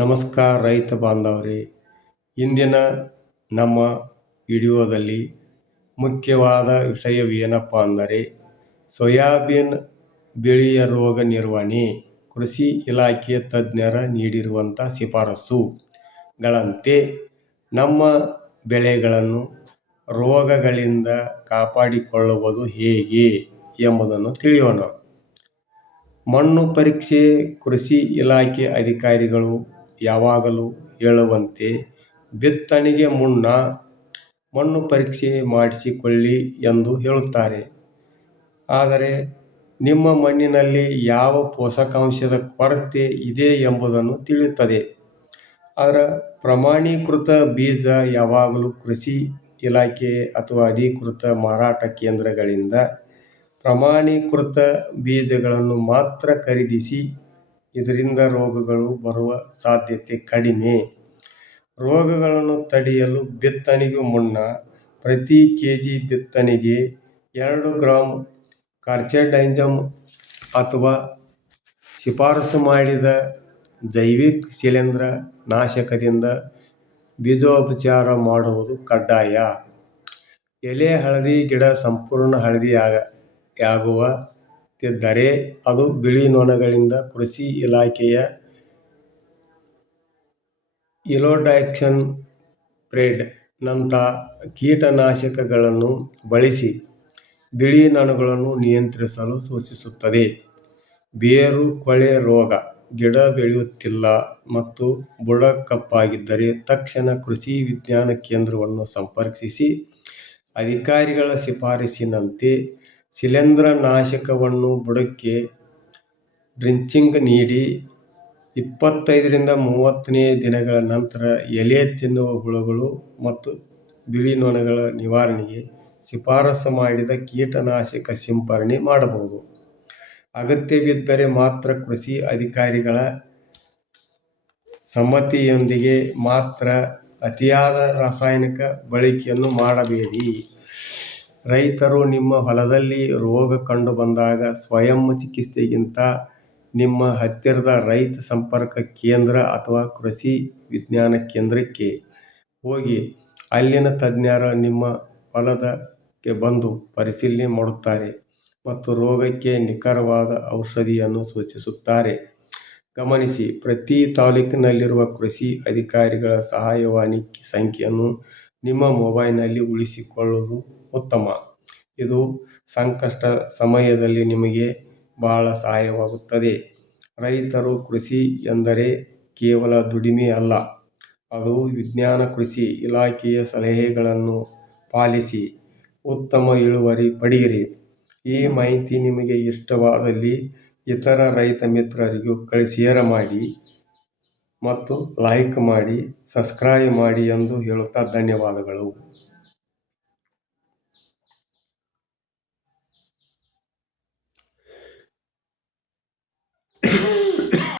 ನಮಸ್ಕಾರ ರೈತ ಬಾಂಧವರೇ, ಇಂದಿನ ನಮ್ಮ ವಿಡಿಯೋದಲ್ಲಿ ಮುಖ್ಯವಾದ ವಿಷಯವೇನಪ್ಪ ಅಂದರೆ ಸೋಯಾಬೀನ್ ಬೆಳೆಯ ರೋಗ ನಿರ್ವಹಣೆ. ಕೃಷಿ ಇಲಾಖೆ ತಜ್ಞರ ನೀಡಿರುವಂಥ ಶಿಫಾರಸುಗಳಂತೆ ನಮ್ಮ ಬೆಳೆಗಳನ್ನು ರೋಗಗಳಿಂದ ಕಾಪಾಡಿಕೊಳ್ಳುವುದು ಹೇಗೆ ಎಂಬುದನ್ನು ತಿಳಿಯೋಣ. ಮಣ್ಣು ಪರೀಕ್ಷೆ. ಕೃಷಿ ಇಲಾಖೆ ಅಧಿಕಾರಿಗಳು ಯಾವಾಗಲೂ ಹೇಳುವಂತೆ ಬಿತ್ತನೆಗೆ ಮುನ್ನ ಮಣ್ಣು ಪರೀಕ್ಷೆ ಮಾಡಿಸಿಕೊಳ್ಳಿ ಎಂದು ಹೇಳುತ್ತಾರೆ. ಆದರೆ ನಿಮ್ಮ ಮಣ್ಣಿನಲ್ಲಿ ಯಾವ ಪೋಷಕಾಂಶದ ಕೊರತೆ ಇದೆ ಎಂಬುದನ್ನು ತಿಳಿಯುತ್ತದೆ. ಅದರ ಪ್ರಮಾಣೀಕೃತ ಬೀಜ ಯಾವಾಗಲೂ ಕೃಷಿ ಇಲಾಖೆ ಅಥವಾ ಅಧಿಕೃತ ಮಾರಾಟ ಕೇಂದ್ರಗಳಿಂದ ಪ್ರಮಾಣೀಕೃತ ಬೀಜಗಳನ್ನು ಮಾತ್ರ ಖರೀದಿಸಿ. ಇದರಿಂದ ರೋಗಗಳು ಬರುವ ಸಾಧ್ಯತೆ ಕಡಿಮೆ. ರೋಗಗಳನ್ನು ತಡೆಯಲು ಬಿತ್ತನೆಗೂ ಮುನ್ನ ಪ್ರತಿ kg ಬಿತ್ತನೆಗೆ 2 ಗ್ರಾಂ ಕಾರ್ಬೆಂಡಾಜಿಮ್ ಅಥವಾ ಶಿಫಾರಸು ಮಾಡಿದ ಜೈವಿಕ ಶಿಲೀಂಧ್ರ ನಾಶಕದಿಂದ ಬೀಜೋಪಚಾರ ಮಾಡುವುದು ಕಡ್ಡಾಯ. ಎಲೆ ಹಳದಿ ಗಿಡ ಸಂಪೂರ್ಣ ಹಳದಿಯಾಗುತ್ತಿದ್ದರೆ ಅದು ಬಿಳಿ ನೊಣಗಳಿಂದ ಕೃಷಿ ಇಲಾಖೆಯ ಇಲೋಡಾಕ್ಸಿನ್ ಪ್ರೆಡ್ ನಂತಹ ಕೀಟನಾಶಕಗಳನ್ನು ಬಳಸಿ ಬಿಳಿ ನೊಣಗಳನ್ನು ನಿಯಂತ್ರಿಸಲು ಸೂಚಿಸುತ್ತದೆ. ಬೇರು ಕೊಳೆ ರೋಗ. ಗಿಡ ಬೆಳೆಯುತ್ತಿಲ್ಲ ಮತ್ತು ಬುಡ ಕಪ್ಪಾಗಿದ್ದರೆ ತಕ್ಷಣ ಕೃಷಿ ವಿಜ್ಞಾನ ಕೇಂದ್ರವನ್ನು ಸಂಪರ್ಕಿಸಿ. ಅಧಿಕಾರಿಗಳ ಶಿಫಾರಸಿನಂತೆ ಶಿಲೀಂಧ್ರನಾಶಕವನ್ನು ಬುಡಕ್ಕೆ ಡ್ರಿಂಚಿಂಗ್ ನೀಡಿ. 25 ರಿಂದ 30ನೇ ದಿನಗಳ ನಂತರ ಎಲೆ ತಿನ್ನುವ ಹುಳುಗಳು ಮತ್ತು ಬಿಳಿ ನೊಣಗಳ ನಿವಾರಣೆಗೆ ಶಿಫಾರಸು ಮಾಡಿದ ಕೀಟನಾಶಕ ಸಿಂಪರಣೆ ಮಾಡಬಹುದು. ಅಗತ್ಯವಿದ್ದರೆ ಮಾತ್ರ ಕೃಷಿ ಅಧಿಕಾರಿಗಳ ಸಮ್ಮತಿಯೊಂದಿಗೆ ಮಾತ್ರ. ಅತಿಯಾದ ರಾಸಾಯನಿಕ ಬಳಕೆಯನ್ನು ಮಾಡಬೇಡಿ. ರೈತರು ನಿಮ್ಮ ಹೊಲದಲ್ಲಿ ರೋಗ ಕಂಡುಬಂದಾಗ ಸ್ವಯಂ ಚಿಕಿತ್ಸೆಗಿಂತ ನಿಮ್ಮ ಹತ್ತಿರದ ರೈತ ಸಂಪರ್ಕ ಕೇಂದ್ರ ಅಥವಾ ಕೃಷಿ ವಿಜ್ಞಾನ ಕೇಂದ್ರಕ್ಕೆ ಹೋಗಿ. ಅಲ್ಲಿನ ತಜ್ಞರು ನಿಮ್ಮ ಹೊಲಕ್ಕೆ ಬಂದು ಪರಿಶೀಲನೆ ಮಾಡುತ್ತಾರೆ ಮತ್ತು ರೋಗಕ್ಕೆ ನಿಖರವಾದ ಔಷಧಿಯನ್ನು ಸೂಚಿಸುತ್ತಾರೆ. ಗಮನಿಸಿ, ಪ್ರತಿ ತಾಲೂಕಿನಲ್ಲಿರುವ ಕೃಷಿ ಅಧಿಕಾರಿಗಳ ಸಹಾಯವಾಣಿ ಸಂಖ್ಯೆಯನ್ನು ನಿಮ್ಮ ಮೊಬೈಲ್ನಲ್ಲಿ ಉಳಿಸಿಕೊಳ್ಳುವುದು ಉತ್ತಮ. ಇದು ಸಂಕಷ್ಟ ಸಮಯದಲ್ಲಿ ನಿಮಗೆ ಬಹಳ ಸಹಾಯವಾಗುತ್ತದೆ. ರೈತರು ಕೃಷಿ ಎಂದರೆ ಕೇವಲ ದುಡಿಮೆ ಅಲ್ಲ, ಅದು ವಿಜ್ಞಾನ. ಕೃಷಿ ಇಲಾಖೆಯ ಸಲಹೆಗಳನ್ನು ಪಾಲಿಸಿ ಉತ್ತಮ ಇಳುವರಿ ಪಡೆಯಿರಿ. ಈ ಮಾಹಿತಿ ನಿಮಗೆ ಇಷ್ಟವಾದಲ್ಲಿ ಇತರ ರೈತ ಮಿತ್ರರಿಗೂ ಶೇರ್ ಮಾಡಿ ಮತ್ತು ಲೈಕ್ ಮಾಡಿ, ಸಬ್ಸ್ಕ್ರೈಬ್ ಮಾಡಿ ಎಂದು ಹೇಳುತ್ತಾ ಧನ್ಯವಾದಗಳು.